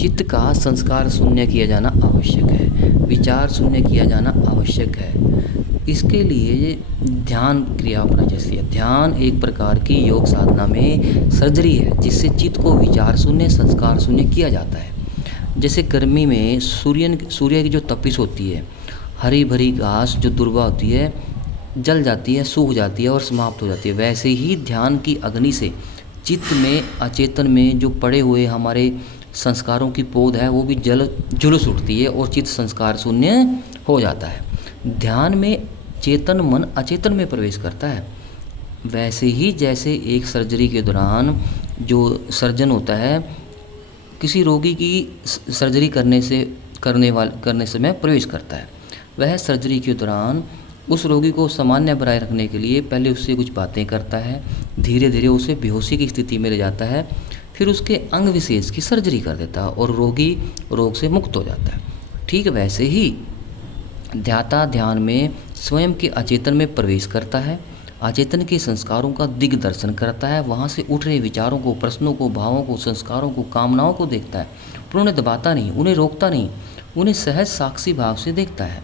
चित्त का संस्कार शून्य किया जाना आवश्यक है, विचार शून्य किया जाना आवश्यक है। इसके लिए ध्यान क्रिया अपना जैसी है। ध्यान एक प्रकार की योग साधना में सर्जरी है जिससे चित्त को विचार शून्य संस्कार शून्य किया जाता है। जैसे गर्मी में सूर्य की जो तपिश होती है, हरी भरी घास जो दुर्वा होती है जल जाती है, सूख जाती है और समाप्त हो जाती है, वैसे ही ध्यान की अग्नि से चित्त में अचेतन में जो पड़े हुए हमारे संस्कारों की पौध है वो भी झुलस उठती है और चित्त संस्कार शून्य हो जाता है। ध्यान में चेतन मन अचेतन में प्रवेश करता है। वैसे ही जैसे एक सर्जरी के दौरान जो सर्जन होता है किसी रोगी की सर्जरी करने समय प्रवेश करता है, वह सर्जरी के दौरान उस रोगी को सामान्य बनाए रखने के लिए पहले उससे कुछ बातें करता है, धीरे धीरे उसे बेहोशी की स्थिति में ले जाता है, फिर उसके अंग विशेष की सर्जरी कर देता है और रोगी रोग से मुक्त हो जाता है। ठीक वैसे ही ध्याता ध्यान में स्वयं के अचेतन में प्रवेश करता है, अचेतन के संस्कारों का दिग्दर्शन करता है, वहाँ से उठ रहे विचारों को, प्रश्नों को, भावों को, संस्कारों को, कामनाओं को देखता है, पर उन्हें दबाता नहीं, उन्हें रोकता नहीं, उन्हें सहज साक्षी भाव से देखता है,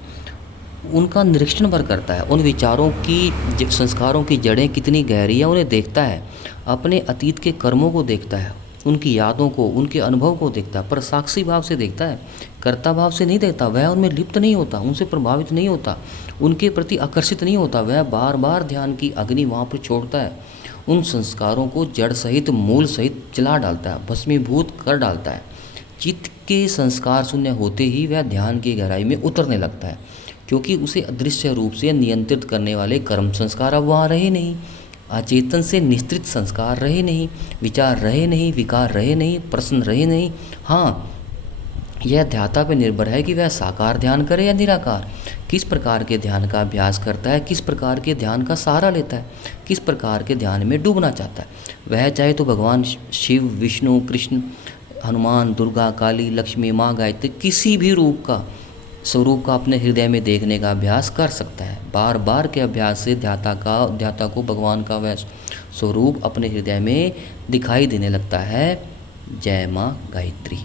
उनका निरीक्षण भर करता है, उन विचारों की संस्कारों की जड़ें कितनी गहरी है उन्हें देखता है, अपने अतीत के कर्मों को देखता है, उनकी यादों को, उनके अनुभव को देखता है, पर साक्षी भाव से देखता है, कर्ता भाव से नहीं देखता। वह उनमें लिप्त नहीं होता, उनसे प्रभावित नहीं होता, उनके प्रति आकर्षित नहीं होता। वह बार बार ध्यान की अग्नि वहाँ पर छोड़ता है, उन संस्कारों को जड़ सहित मूल सहित जला डालता है, भस्मीभूत कर डालता है। चित्त के संस्कार शून्य होते ही वह ध्यान की गहराई में उतरने लगता है, क्योंकि उसे अदृश्य रूप से नियंत्रित करने वाले कर्म संस्कार अब वहाँ रहे नहीं, अचेतन से निश्चित संस्कार रहे नहीं, विचार रहे नहीं, विकार रहे नहीं, प्रश्न रहे नहीं। हाँ, यह ध्याता पर निर्भर है कि वह साकार ध्यान करे या निराकार, किस प्रकार के ध्यान का अभ्यास करता है, किस प्रकार के ध्यान का सहारा लेता है, किस प्रकार के ध्यान में डूबना चाहता है। वह चाहे तो भगवान शिव, विष्णु, कृष्ण, हनुमान, दुर्गा, काली, लक्ष्मी, माँ, गायत्री किसी भी स्वरूप का अपने हृदय में देखने का अभ्यास कर सकता है। बार बार के अभ्यास से ध्याता को भगवान का वह स्वरूप अपने हृदय में दिखाई देने लगता है। जय माँ गायत्री।